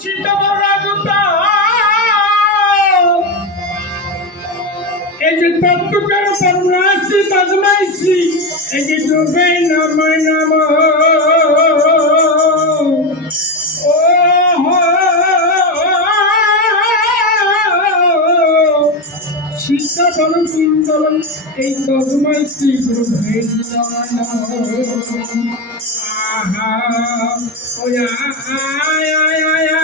সীতা বরাগুতা এই যে তত্ত্বকার পরমাসি তজমাইছি এই যে ডুবে নম নম ও সীতা বল কুন্দল এই তজমাইছি ডুবে নম আহা ওয়া আয়া আয়া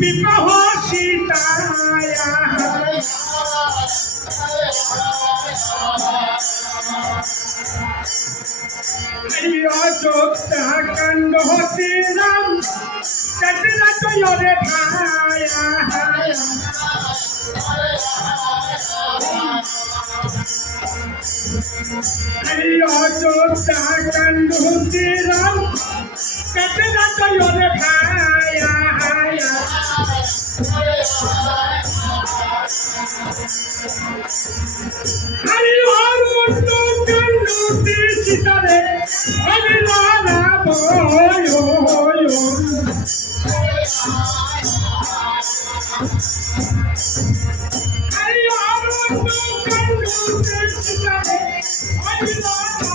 বিবাহ সীতায়া অযোধ্যা কাণ্ড হতে রাম কাজরা তৈরে ভায়া অযোধ্যা কাণ্ড হতে রাম কাজরা তৈরে ভায়া হরি অরুণ কান্ডতে সীতারে হরি লালা বয় হরি অরুণ কান্ডতে সীতারে হরি লালা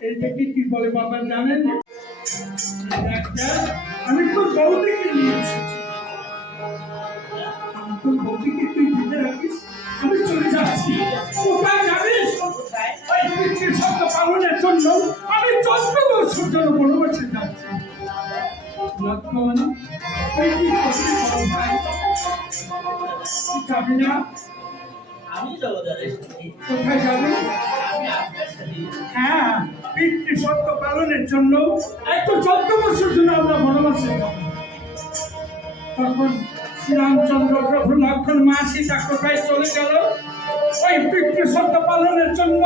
এইটাকে কি বলে বাবা জানেন? আমি তোর বৌদিকে নিয়ে এসেছি। আমি তোর বৌদিকে তুই দিতে রাখিস, আমি চলে যাচ্ছি। কোথায় যাবিস? ওই পিতৃ শব্দ পালনের জন্য আমি 14 বছর জন্য বনবাসে যাচ্ছি। লক্ষণ, তুই কি করবি বল ভাই? যাবি না? আমি জগদারে এসেছি। কোথায় যাবি? হ্যাঁ, পিতৃ সত্য পালনের জন্য এত 14 বছর জন্য আমরা বনবাসে যাব। তখন শ্রীরামচন্দ্র প্রভু লক্ষণ মা সীতা কোথায় চলে গেল? ওই পিতৃ সত্য পালনের জন্য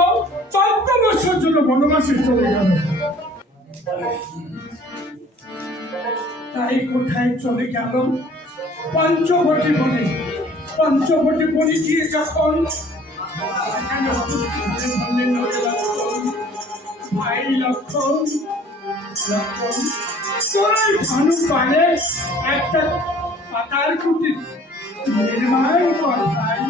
14 বছর জন্য বনবাসে চলে গেল। তাই কোথায় চলে গেল? পঞ্চবটী বনে। পঞ্চবটী বনে গিয়ে যখন ভাই লক্ষণ, লক্ষণ তোর ভানু পারে একটা পাতার কুটির নির্মাণ কর ভাই।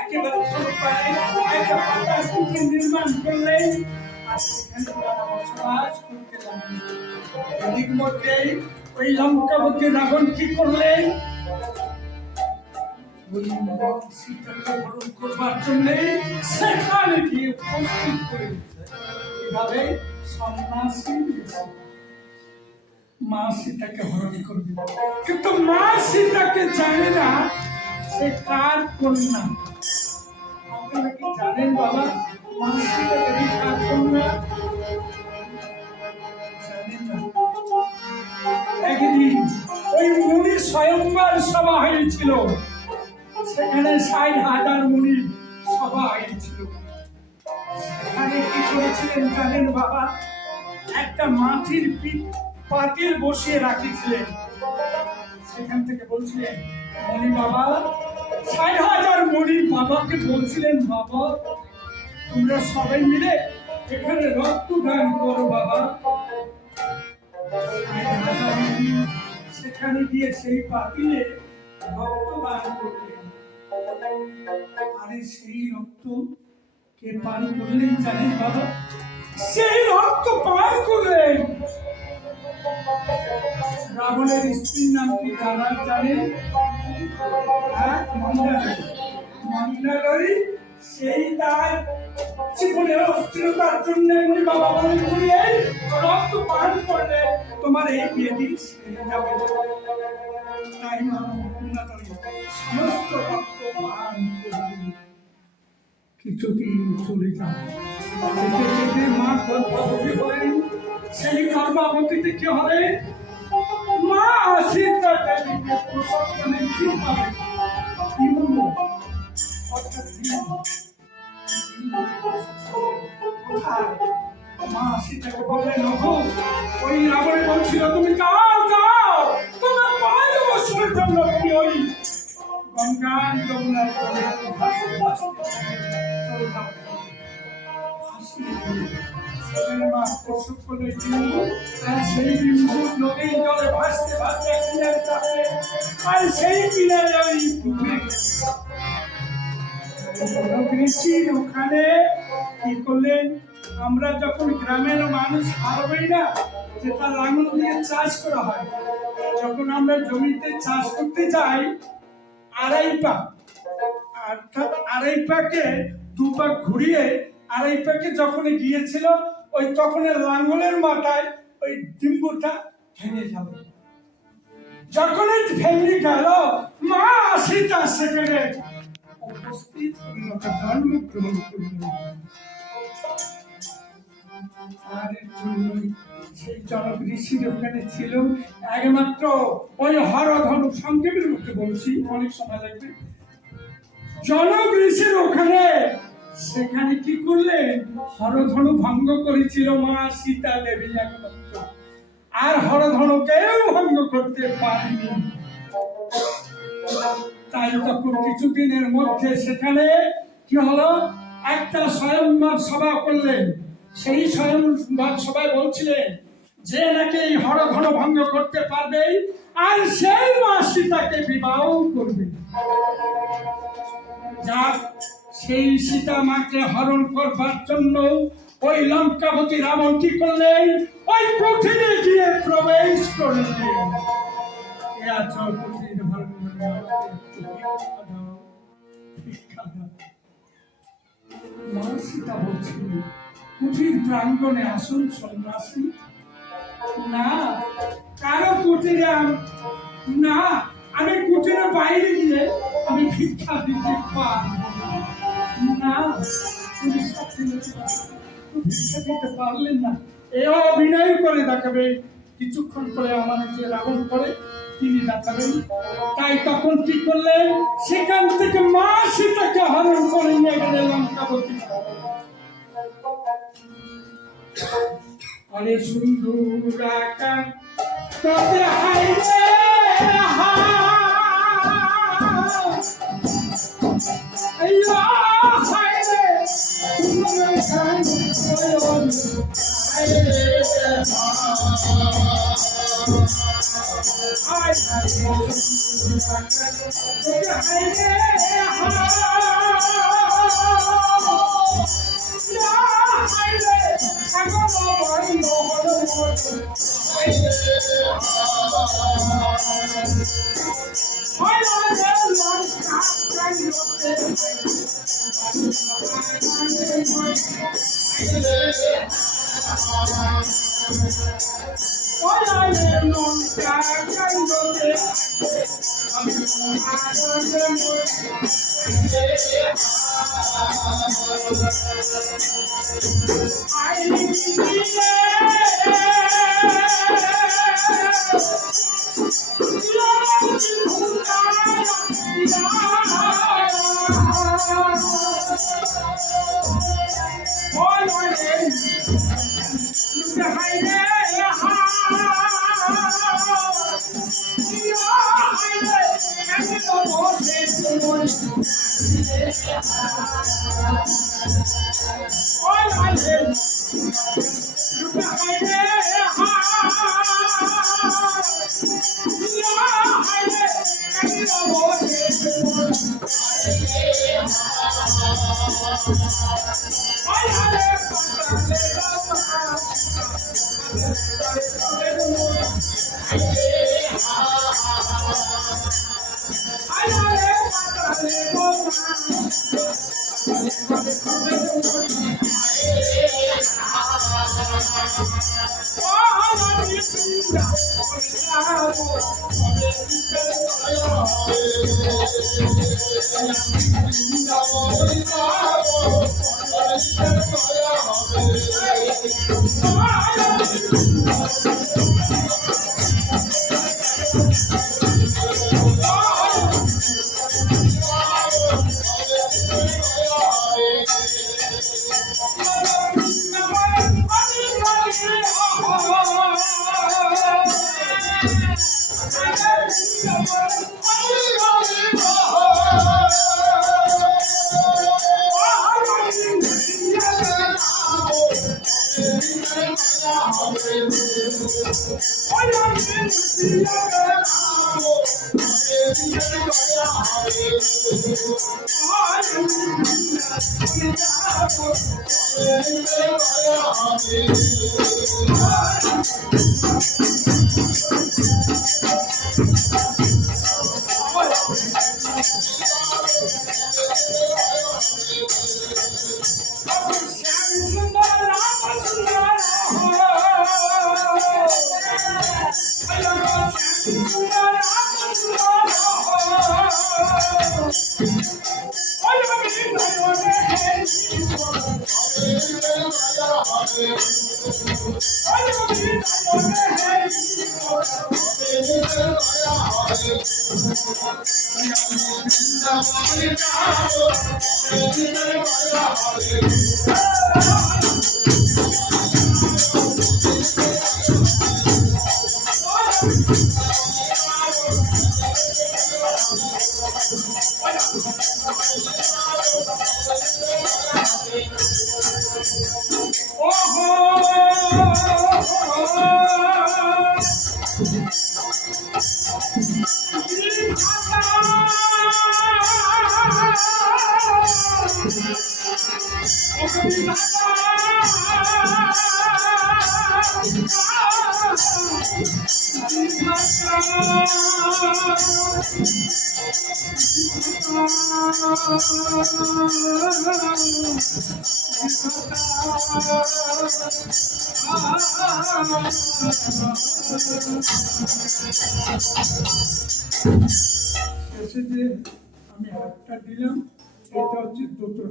একেবারে ছোট পায়ে একটা পাতার কুটির নির্মাণ করলে আর সেখানে তারা বসবাস করতে লাগবে। এদিক মধ্যে ওই লঙ্কাবতী রাবণ কি করলেন? ওই সীতাকে হরণ করবার জন্য সেখানে গিয়ে উপস্থিত করে এভাবে সন্ন্যাসী মা সীতাকে হরণ করবে, কিন্তু মা সীতাকে জানে না সে কার কন্যা। আপনারা কি জানেন বাবা মা সীতা দেবী কার কন্যা? জানেন না? একদিন ওই মুনি স্বয়ংবর সভা হয়েছিল, সেখানে 60,000 মুনির সভা হয়েছিল। সেখানে কি করেছিলেন জানেন বাবা? একটা মাটির পাতিল বসিয়ে রাখিছিলেন। সেখান থেকে বলছিলেন মনি বাবা, 60,000 মনি বাবাকে বলছিলেন বাবা তোমরা সবাই মিলে এখানে রক্তদান করো বাবা। 60,000 মুনি সেখানে গিয়ে সেই পাতিলে রক্তদান করলেন। আরে সেই রক্ত কে পান করলেন জানেন বাবা? সেই রক্ত পান করলেন রাবণের স্ত্রীর নাম কি জানেন? মন্দারী। সেই তার জীবনের অস্থিরতার জন্য বাবা মনে করি এই রক্ত পান করলে তোমার এই বিয়েটি সেরে যাবে। তাই মা মন্দারী সমস্ত রক্ত পান করলেন। কিছুদিন চলে যায়, যেতে যেতে মা গর্ভবতী হলেন। সেই গর্ভবতীতে কি হবে? মা সীতা দেবীকে প্রসব করলেন। কি হবে? মা সীতাকে বললেন ওই রাবণে বলছিল তুমি যাও যাও, তোমার 5 বছরের জন্য তুমি ওই গঙ্গা যমুনার জলে ভাসতে ভাসতে চলে যাও। সেখানে মা প্রসব করলে বিন্দু, আর সেই বিন্দু নদীর জলে ভাসতে ভাসতে কিনারে চাপে, আর সেই কিনারে ওই ডুবে গেছে। ওখানে কি করলেন? আমরা যখন গ্রামের মানুষ হারবেই না, যেটা লাঙল দিয়ে চাষ করা হয়, যখন আমরা জমিতে চাষ করতে যাই 2.5 পা, অর্থাৎ 2.5 পাকে 2 পা ঘুরিয়ে 2.5 পাকে যখন গিয়েছিল ওই তখন লাঙ্গলের মাথায় ওই ডিম্বুটা ভেঙে গেল। যখন ভেঙে গেল মা সীতা সেখানে উপস্থিত হইল, জন্মগ্রহণ করল। আর এর জন্যই সেই জনক ঋষির ওখানে ছিল একমাত্র ওই হরধনু, সংক্ষেপের মধ্যে বলছি অনেক সময় লাগবে। জনক ঋষির ওখানে সেখানে কি করলেন? হরধনু ভঙ্গ করেছিল মা সীতা দেবী একমাত্র, আর হরধনু কেউ ভঙ্গ করতে পারেনি। তাই তখন কিছুদিনের মধ্যে সেখানে কি হলো? একটা স্বয়ংবর সভা করলেন। সেই স্বয়ংবর সভায় বলছিলেন যে নাকি এই হরধনু ভঙ্গ করতে পারবে আর সেই মা সীতাকে বিবাহ করবে। যাক, সেই সীতা মাকে হরণ করবার জন্য ওই লঙ্কাপতি রাবণ কি করলেন? ওই কুঠিরে গিয়ে প্রবেশ করলেন। মা সীতা বলছিলেন কুঠির প্রাঙ্গণে আসুন সন্ন্যাসী। না, কারো কুঠিরে না, আমি কুঠিরের বাইরে গিয়ে আমি ভিক্ষা দিতে পারবো না। তুমি ভিক্ষা দিতে পারলেন না, এ অভিনয় করে দেখাবে। কিছুক্ষণ পরে আমার যে রাবণ করে তিনি দেখাবেন। তাই তখন কি করলেন? সেখান থেকে মা সীতাকে হরণ করে নিয়ে গেলেন লঙ্কাপতি। অনেক সুন্দর আকাশ তবে হাইরে পলালে লঙ্কা কান্দে আমি আনন্দে আই দিলে শেষে যে আমি হাতটা দিলাম এটা হচ্ছে দোতরা,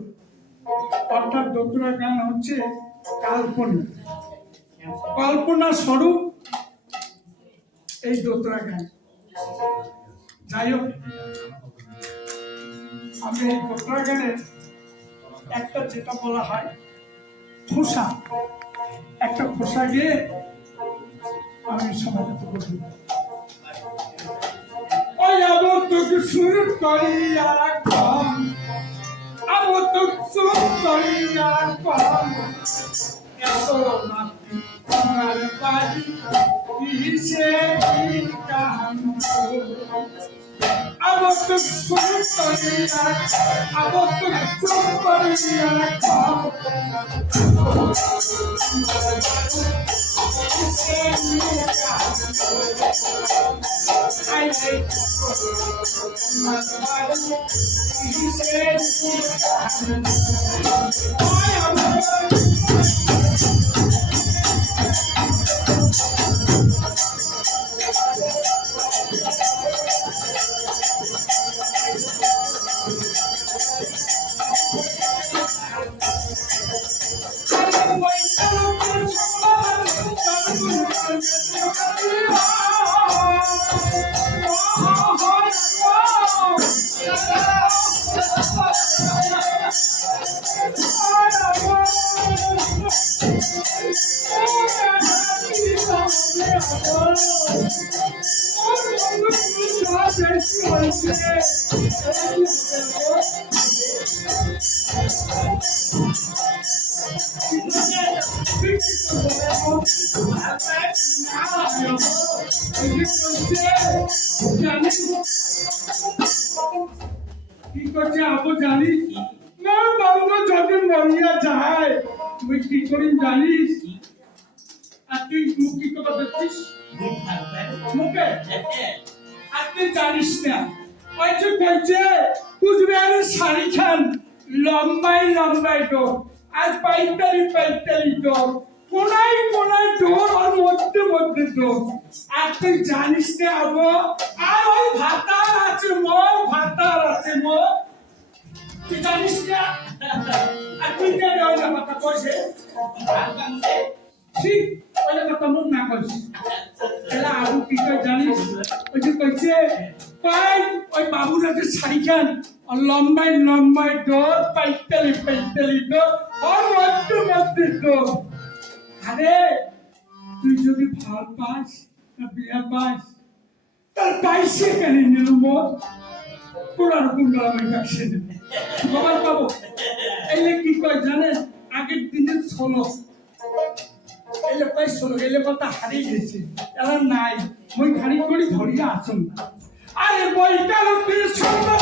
অর্থাৎ দোতরা গান হচ্ছে কাল্পনিক, কল্পনা স্বরূপ এই দোতরা গান। যাই হোক, আমি এই দোতরা গানের একটা যেটা বলা হয় খোসা, একটা খোসা গিয়ে আমি সমাজে বলি। ওই আবদ্ধক সুর করিয়া রাখলাম, আবদ্ধক সুর করিয়া রাখলাম, এত নাতি তোমার বাড়ি কিসে কি কাহান্ত। আবদ্ধক সুর করিয়া, আবদ্ধক সুর করিয়া রাখলাম, I কি করছে আবু জানিস না বন্ধ যদি মরিয়া যায় তুই কি করিস জানিস আর তুই মুখি কথা দেখছিস মুখে আর তুই জানিস না ওই যে বলছে কুচবিহারের শাড়ি খান লম্বাই লম্বাই ডোর আর পাইতালি ডোর কোনায় কোনায় ডোর আর মধ্যে মধ্যে ডোর আর তুই জানিস না আবু আর ওই ভাতার আছে মোর তুই জানিস না আর তুই কেন ওই কথা কইছে ঠিক ওই কথা মুখ না কইছিস এলা আবু কি কই জানিস ওই যে কইছে পাই ওই বাবুরাজের শাড়ি খান লম্বাই লম্বাই ডোর পাইতালি ডোর আর মধ্যে মধ্যে ডোর আরে তুই যদি ভাল পাস না বিয়া পাস তার পাইছে কেন নিল মোর পুরার কুন্ডলা আমি কাছে বাবার পাবো এলে কি কয় জানেন আগের দিনের ষোলো এলে কয় ষোলো এলে কথা হারিয়ে গেছে এরা নাই মই খালি করে ধরিয়া আসুন আরে বইটা লোকের সুন্দর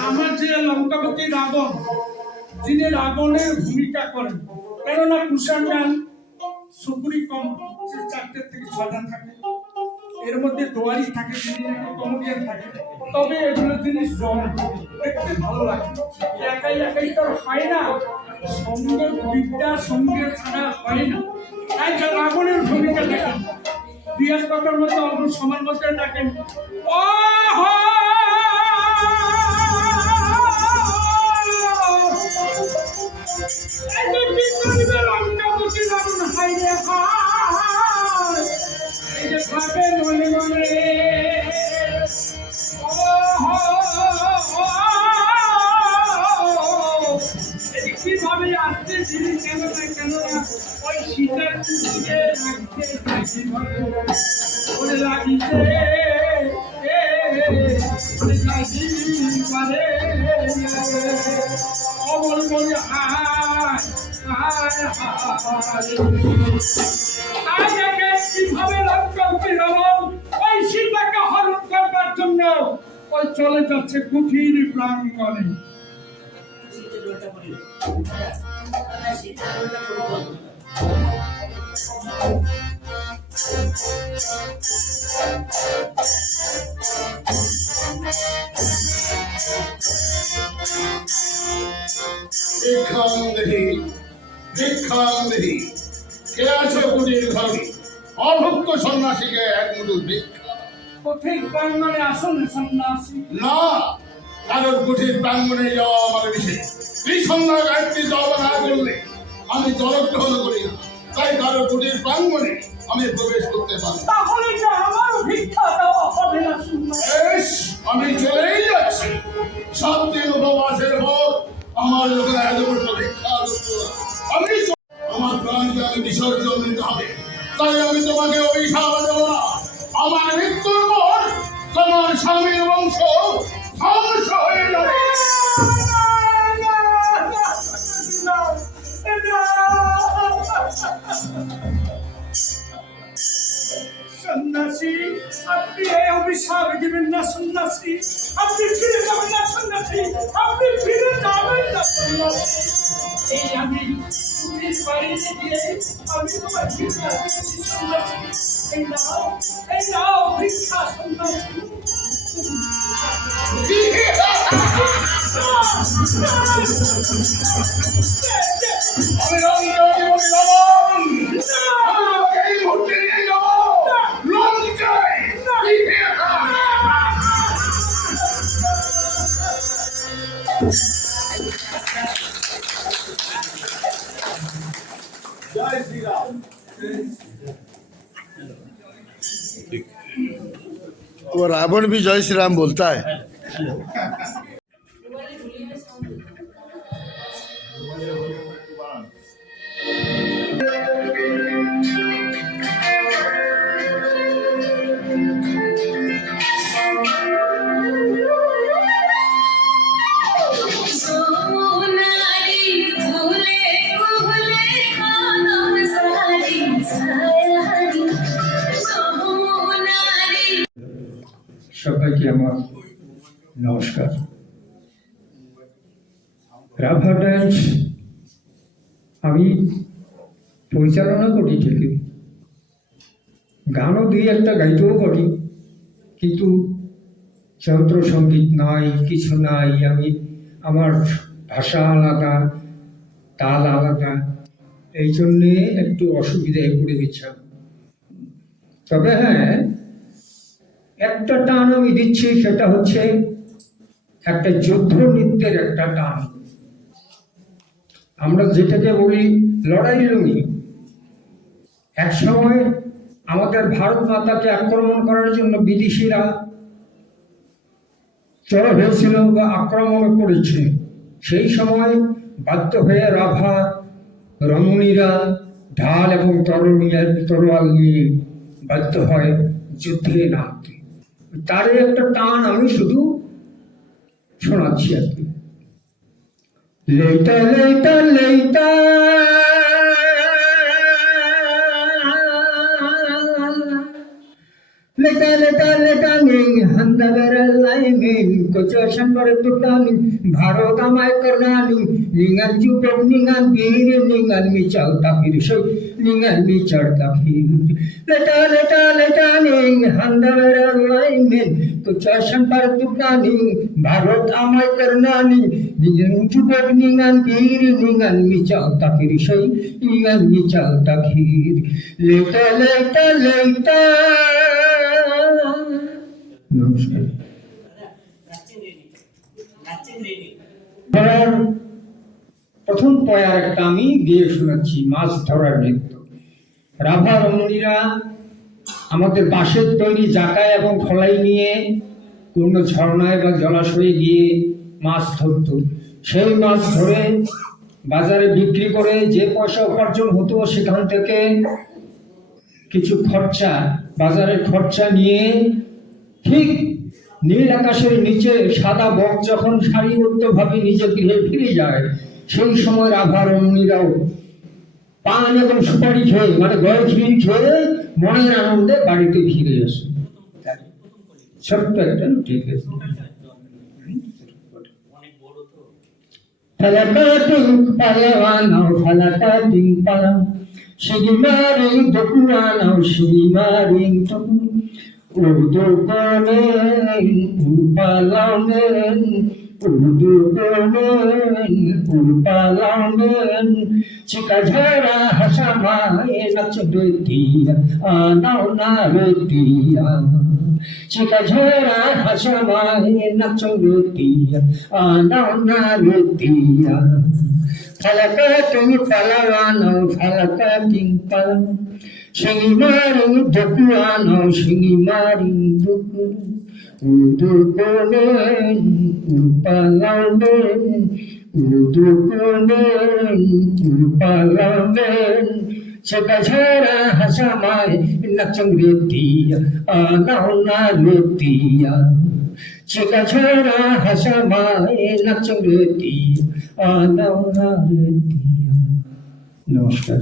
আমার যে লঙ্কাপতি রাবণ যিনি রাবণের ভূমিকা করেন কেননা কুষাণ গান সুপুরি কম 4 থেকে 6টা থাকে এর মধ্যে দোয়ারি থাকে যিনি কমেডিয়ান থাকে তবে এগুলো জিনিস জল দেখতে ভালো লাগে একাই তো হয় না সঙ্গে বিদ্যা সঙ্গে ছাড়া হয় না তাই রাবণের ভূমিকা দেখেন বিয়াস কথার মধ্যে অল্প সমান মধ্যে ডাকেন ও মনে মনে কিভাবে আসতে জিনিস কেন না ওই শীতের দিকে রাখতে ওরে লাগিছে অমল করে হায় হায় হায় আজ আগে কিভাবে লঙ্কার রাবণ ওই সীতাকে হরণ করবার জন্য ওই চলে যাচ্ছে কুঠির প্রাঙ্গণে। শীতের জলটা পড়ি শীতের জলটা পড়ি ভিক্ষান্দেহী কে আছো কুটির ঘরে? অভুক্ত সন্ন্যাসীকে এক মুঠো ভিক্ষা। কুঠির প্রাঙ্গণে আসুন সন্ন্যাসী। না, কারোর কুঠির প্রাঙ্গণে যাওয়া আমার বিশেষ। ত্রিসন্ধ্যা গায়ত্রী জপ না করলে আমি জলগ্রহণ করি না, তাই কারোর কুটির প্রাঙ্গণে আমি প্রবেশ করতে পারি না। তাহলে যে আমারও ভিক্ষা দেওয়া হবে না সন্ন্যাসী। বেশ, আমি চলেই যাচ্ছি। 7 দিন উপবাসের পর আমার লোকের এত বড় ভিক্ষা করতো না। আমার প্রাণকে আমি বিসর্জন দিতে হবে, তাই আমি তোমাকে অভিশাপ দেব না। আমার মৃত্যুর পর তোমার স্বামীর বংশ ধ্বংস হয়ে যাবে। সন্ন্যাসী, আপনি এই অভিশাপ দিবেন না সন্ন্যাসী। আপনি ফিরে যাবেন না সন্ন্যাসী। আপনি ফিরে যাবেন না সন্ন্যাসী। এই আমি কুঠির বাড়িতে গিয়ে আমি তোমার ভিক্ষা দিচ্ছি সন্ন্যাসী। এই নাও ভিক্ষা সন্ন্যাসী। আমি লবণ এই মুহূর্তে নিয়ে যাবো লঙ্কায়। জয় শ্রীরাম। वो रावण भी जय श्री राम बोलता है। সবাইকে আমার নমস্কার। রাভা ডান্স আমি পরিচালনা করি ঠিকই, গানও দুই একটা গাইতেও পারি, কিন্তু যন্ত্র সঙ্গীত নাই, কিছু নাই। আমার ভাষা আলাদা, তাল আলাদা, এই জন্যে একটু অসুবিধায় পড়ে গেছিলাম। তবে হ্যাঁ, একটা টান আমি দিচ্ছি, সেটা হচ্ছে একটা যুদ্ধ নৃত্যের একটা টান। আমরা যেটাকে বলি লড়াই লুঙ্গি। এক সময় আমাদের ভারত মাতাকে আক্রমণ করার জন্য বিদেশিরা চড়া হয়েছিল বা আক্রমণ করেছে। সেই সময় বাধ্য হয়ে রাভা রমণীরা ঢাল এবং তরোয়াল নিয়ে বাধ্য হয় যুদ্ধে নামতে। তারই একটা টান আমি শুধু শোনাচ্ছি আর কি। লেইটা লেইটা লেইটা লেটা লেটা লেটা নিং হন্দগর লাইমিং কোচশন করে তুটানি ভারত আমায় করনানি নিঙ্গান যুবক নিঙ্গান বীর নিঙ্গান মিচাল তাকির সই নিঙ্গান মিচাড়তা ফির লেটা লেটা লেটা নিং হন্দগর লাইমিং কোচশন করে তুটানি ভারত আমায় করনানি নিঙ্গান যুবক নিঙ্গান বীর নিঙ্গান মিচাল তাকির সই নিঙ্গান মিচাল তাকির লেটা লেটা লেটা। নমস্কার। প্রথম পয়ার একটা আমি গিয়ে শোনাচ্ছি, মাছ ধরার নৃত্য। রাভা রমণীরা আমাদের বাঁশের তৈরি জাকায় এবং খোলাই নিয়ে কোনো ঝর্ণায় বা জলাশয়ে গিয়ে মাছ ধরত। সেই মাছ ধরে বাজারে বিক্রি করে যে পয়সা উপার্জন হতো সেখান থেকে কিছু খরচা, বাজারের খরচা নিয়ে ঠিক নীল আকাশের নিচে সাদা বক যখন সারিবদ্ধভাবে নিজের গৃহে ফিরে যায়, সেই সময় রাভা রমণীরাও পান এবং সুপারি খেয়ে মানে গয় খিরি খেয়ে মনের আনন্দে বাড়িতে ফিরে আসে। ছোট্ট একটা ঠিক আছে। অনেক বড় তো। Falakating palawanaw, falakating palam. Sigimaring dukuanaw, sigimaring tuku. Udukonen, upalamen. Udukonen, upalamen. Chikajara hasamay natsudutiya, anaw narutiya. Chikajara hasamay natsudutiya, anaw narutiya. Falakating palawanaw, falakating palam. Singimaring dukuanaw, singimaring duku. Udukonen, upalamen. Udukonen, upalamen. Chikajara hasamay natsudutiya, anaw narutiya. Chikajara hasamay natsudutiya, anaw narutiya. নমস্কার।